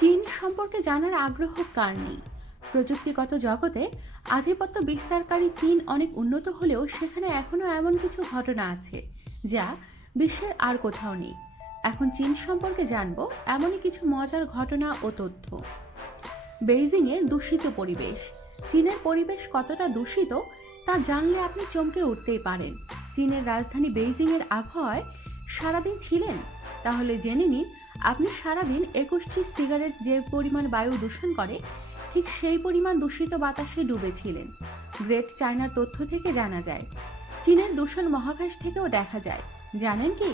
চীন সম্পর্কে জানার আগ্রহ কার নেই? প্রযুক্তিগত জগতে আধিপত্য বিস্তারকারী চীন অনেক উন্নত হলেও সেখানে এখনও এমন কিছু ঘটনা আছে, যা বিশ্বের আর কোথাও নেই। এখন চীন সম্পর্কে জানব, এমনই কিছু মজার ঘটনা ও তথ্য। বেইজিংয়ের দূষিত পরিবেশ। চীনের পরিবেশ কতটা দূষিত, তা জানলে আপনি চমকে উঠতেই পারেন। চীনের রাজধানী বেইজিংয়ের আবহাওয়ায় সারাদিন ছিলেন? তাহলে জেনে নিন আপনি সারাদিন একুশটি সিগারেট যে পরিমাণ বায়ু দূষণ করে, ঠিক সেই পরিমাণ দূষিত বাতাসে ডুবেছিলেন। গ্রেট চায়নার তথ্য থেকে জানা যায়, চীনের দূষণ মহাকাশ থেকেও দেখা যায়। জানেন কি?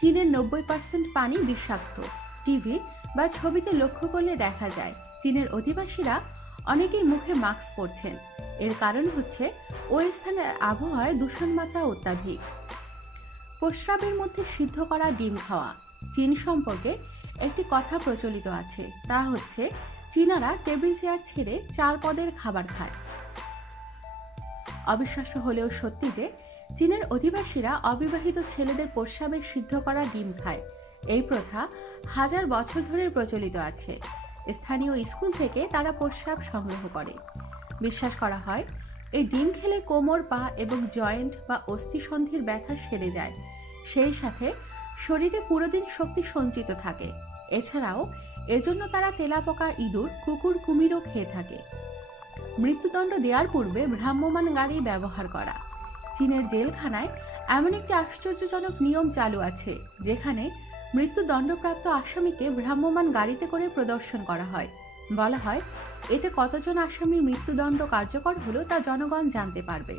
চীনের নব্বই পার্সেন্ট পানি বিষাক্ত। টিভি বা ছবিতে লক্ষ্য করলে দেখা যায়, চীনের অধিবাসীরা অনেকেই মুখে মাস্ক পরছেন। এর কারণ হচ্ছে, ওই স্থানের আবহাওয়ায় দূষণ মাত্রা অত্যাধিক। প্রস্রাবের মধ্যে সিদ্ধ করা ডিম খাওয়া। চীন সম্পর্কে একটি কথা প্রচলিত আছে। তা হচ্ছে, চীনারা টেবিল চেয়ার ছেড়ে চার পদের খাবার খায়। অবিশ্বাস্য হলেও সত্যি যে, চীনের অধিবাসীরা অবিবাহিত ছেলেদের প্রস্রাবে সিদ্ধ করা ডিম খায়। এই প্রথা হাজার বছর ধরে প্রচলিত আছে। স্থানীয় স্কুল থেকে তারা প্রস্রাব সংগ্রহ করে। বিশ্বাস করা হয়, এই ডিম খেলে কোমর, পা এবং জয়েন্ট বা অস্থিসন্ধির ব্যথা সেরে যায়। সেই সাথে শরীরে পুরোদিন শক্তি সঞ্চিত থাকে। এছাড়াও, এজন্য তারা তেলাপোকা ইঁদুর, কুকুর, কুমিরও খেয়ে থাকে। মৃত্যুদণ্ড দেওয়ার পূর্বে ভ্রাম্যমান গাড়ি ব্যবহার করা। চীনের জেলখানায় এমন একটি আশ্চর্যজনক নিয়ম চালু আছে, যেখানে মৃত্যুদণ্ডপ্রাপ্ত আসামিকে ভ্রাম্যমান গাড়িতে করে প্রদর্শন করা হয়। বলা হয়, এতে কতজন আসামির মৃত্যুদণ্ড কার্যকর হলো তা জনগণ জানতে পারবে।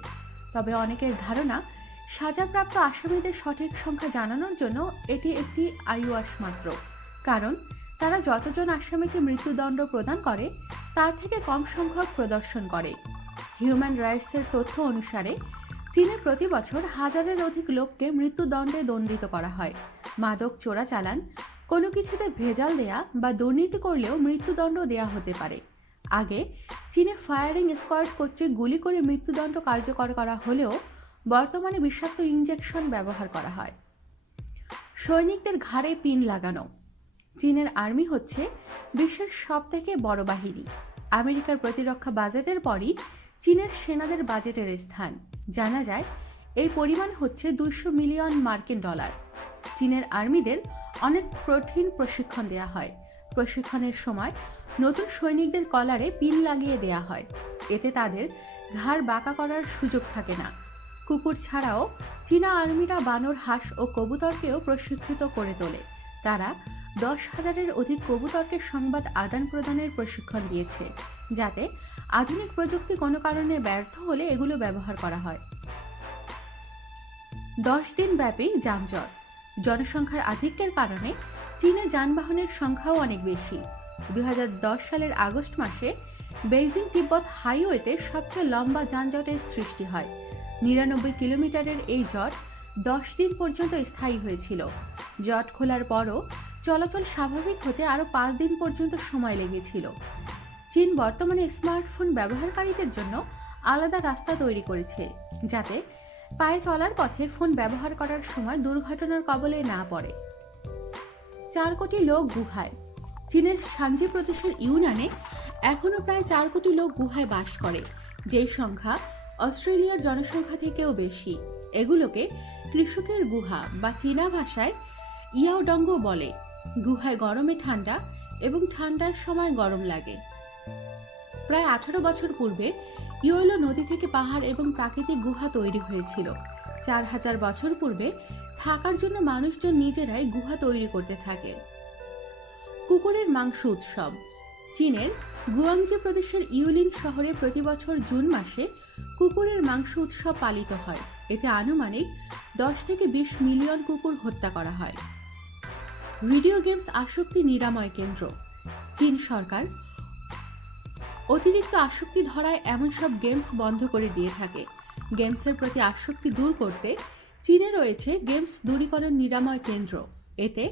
তবে অনেকের ধারণা সাজাপ্রাপ্ত আসামিদের সঠিক সংখ্যা জানানোর জন্য এটি একটি আইওয়াস মাত্র। কারণ, তারা যতজন আসামিকে মৃত্যুদণ্ড প্রদান করে, তার থেকে কম সংখ্যক প্রদর্শন করে। হিউম্যান রাইটসের তথ্য অনুসারে, চীনে প্রতি বছর হাজারের অধিক লোককে মৃত্যুদণ্ডে দণ্ডিত করা হয়। মাদক চোরাচালান কোনো কিছুতে ভেজাল দেয়া বা দুর্নীতি করলেও মৃত্যুদণ্ড দেয়া হতে পারে। আগে, চীনে ফায়ারিং স্কোয়াড কর্তৃক গুলি করে মৃত্যুদণ্ড কার্যকর করা হলেও বর্তমানে বিষাক্ত ইঞ্জেকশন ব্যবহার করা হয়। সৈনিকদের ঘাড়ে পিন লাগানো। চীনের আর্মি হচ্ছে বিশ্বের সব থেকে বড় বাহিনী। আমেরিকার প্রতিরক্ষা বাজেটের পরই চীনের সেনাদের বাজেটের স্থান। জানা যায়, এই পরিমাণ হচ্ছে দুইশো মিলিয়ন মার্কিন ডলার। চীনের আর্মিদের অনেক কঠিন প্রশিক্ষণ দেওয়া হয়। প্রশিক্ষণের সময় নতুন সৈনিকদের কলারে পিন লাগিয়ে দেয়া হয়। এতে তাদের ঘাড় বাঁকা করার সুযোগ থাকে না। কুকুর ছাড়াও চীনা আর্মিরা বানর, হাঁস ও কবুতরকেও প্রশিক্ষিত করে তোলে। তারা দশ হাজারের অধিক কবুতরকে সংবাদ আদান প্রদানের প্রশিক্ষণ দিয়েছে, যাতে আধুনিক প্রযুক্তি কোনো কারণে ব্যর্থ হলে এগুলো ব্যবহার করা হয়। দশ দিন ব্যাপী যানজট। জনসংখ্যার আধিক্যের কারণে চীনে যানবাহনের সংখ্যাও অনেক বেশি। দুই হাজার দশ সালের আগস্ট মাসে বেইজিং তিব্বত হাইওয়েতে সবচেয়ে লম্বা যানজটের সৃষ্টি হয়। নিরানব্বই কিলোমিটারের এই জট দশ দিন পর্যন্ত স্থায়ী হয়েছিল। জট খোলার পরও চলাচল স্বাভাবিক হতে আরও পাঁচ দিন পর্যন্ত সময় লেগেছিল। চীন বর্তমানে স্মার্টফোন ব্যবহারকারীদের জন্য আলাদা রাস্তা তৈরি করেছে, যাতে পায়ে চলার পথে ফোন ব্যবহার করার সময় দুর্ঘটনার কবলে না পড়ে। চার কোটি লোক গুহায়। চীনের সাঞ্জি প্রদেশের ইউনানে এখনও প্রায় চার কোটি লোক গুহায় বাস করে, যেই সংখ্যা অস্ট্রেলিয়ার জনসংখ্যা থেকেও বেশি। এগুলোকে কৃষকের গুহা বা চীনা ভাষায় ইয়াওডঙ্গ বলে। গুহায় গরমে ঠান্ডা এবং ঠান্ডার সময় গরম লাগে। প্রায় আঠারো বছর পূর্বে ইয়োলো নদী থেকে পাহাড় এবং প্রাকৃতিক গুহা তৈরি হয়েছিল। চার হাজার বছর পূর্বে থাকার জন্য মানুষজন নিজেরাই গুহা তৈরি করতে থাকে। কুকুরের মাংস উৎসব। চীনের গুয়াংজি প্রদেশের ইউলিন শহরে প্রতি বছর জুন মাসে কুকুরের মাংস উৎসব পালিত হয়। এতে আনুমানিক দশ থেকে বিশ মিলিয়ন কুকুর হত্যা করা হয়। ভিডিও গেমস আসক্তি নিরাময় কেন্দ্র। চীন সরকার অতিরিক্ত আসক্তি ধরায় এমন সব গেমস বন্ধ করে দিয়ে থাকে। গেমসের প্রতি আসক্তি দূর করতে চীনে রয়েছে গেমস দূরীকরণ নিরাময় কেন্দ্র। এতে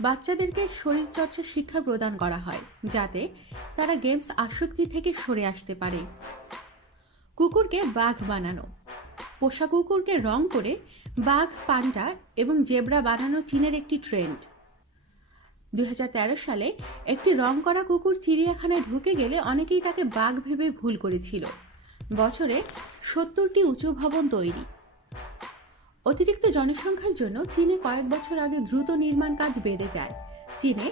বাচ্চাদেরকে শরীরচর্চা শিক্ষা প্রদান করা হয়, যাতে তারা গেমস আসক্তি থেকে সরে আসতে পারে। কুকুরকে বাঘ বানানো। পোষা কুকুরকে রং করে বাঘ, পান্ডা এবং জেব্রা বানানো চীনের একটি ট্রেন্ড। দু হাজার তেরো সালে একটি রং করা কুকুর চিড়িয়াখানায় ঢুকে গেলে অনেকেই তাকে বাঘ ভেবে ভুল করেছিল। বছরে সত্তরটি উঁচু ভবন তৈরি। অতিরিক্ত জনসংখ্যার জন্য চীনে কয়েক বছর আগে দ্রুত নির্মাণ কাজ বেড়ে যায়। চীনে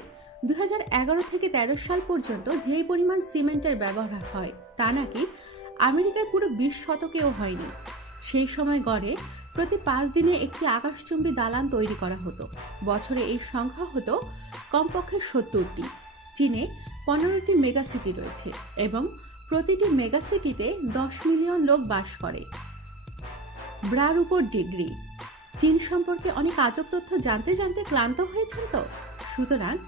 দুই হাজার এগারো থেকে ১৩ সাল পর্যন্ত যেই পরিমাণ সিমেন্টের ব্যবহার হয়, তা নাকি আমেরিকায় পুরো বিশ শতকেও হয়নি। সেই সময় গড়ে প্রতি পাঁচ দিনে একটি আকাশচুম্বী দালান তৈরি করা হতো। বছরে এই সংখ্যা হতো কমপক্ষে সত্তরটি। চীনে পনেরোটি মেগাসিটি রয়েছে এবং প্রতিটি মেগাসিটিতে দশ মিলিয়ন লোক বাস করে। ব্রার উপর ডিগ্রি। চীন সম্পর্কে অনেক আজব তথ্য জানতে জানতে ক্লান্ত হয়েছেন তো? সুতরাং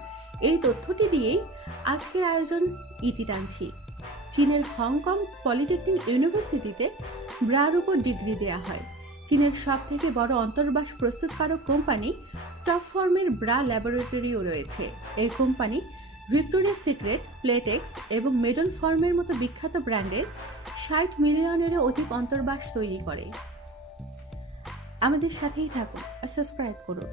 এই তথ্যটি দিয়েই আজকের আয়োজন ইতি টানছি। চীনের হংকং পলিটেকনিক ইউনিভার্সিটিতে ব্রার উপর ডিগ্রি দেয়া হয়। চীনের সব থেকে বড় অন্তর্বাস প্রস্তুতকারক কোম্পানি টপ ফর্মের ব্রা ল্যাবরেটরিও রয়েছে। এই কোম্পানি ভিক্টোরিয়া সিক্রেট, প্লেটেক্স এবং মেডন ফর্মের মতো বিখ্যাত ব্র্যান্ডের ষাট মিলিয়নেরও অধিক অন্তর্বাস তৈরি করে। আমাদের সাথেই থাকুন আর সাবস্ক্রাইব করুন।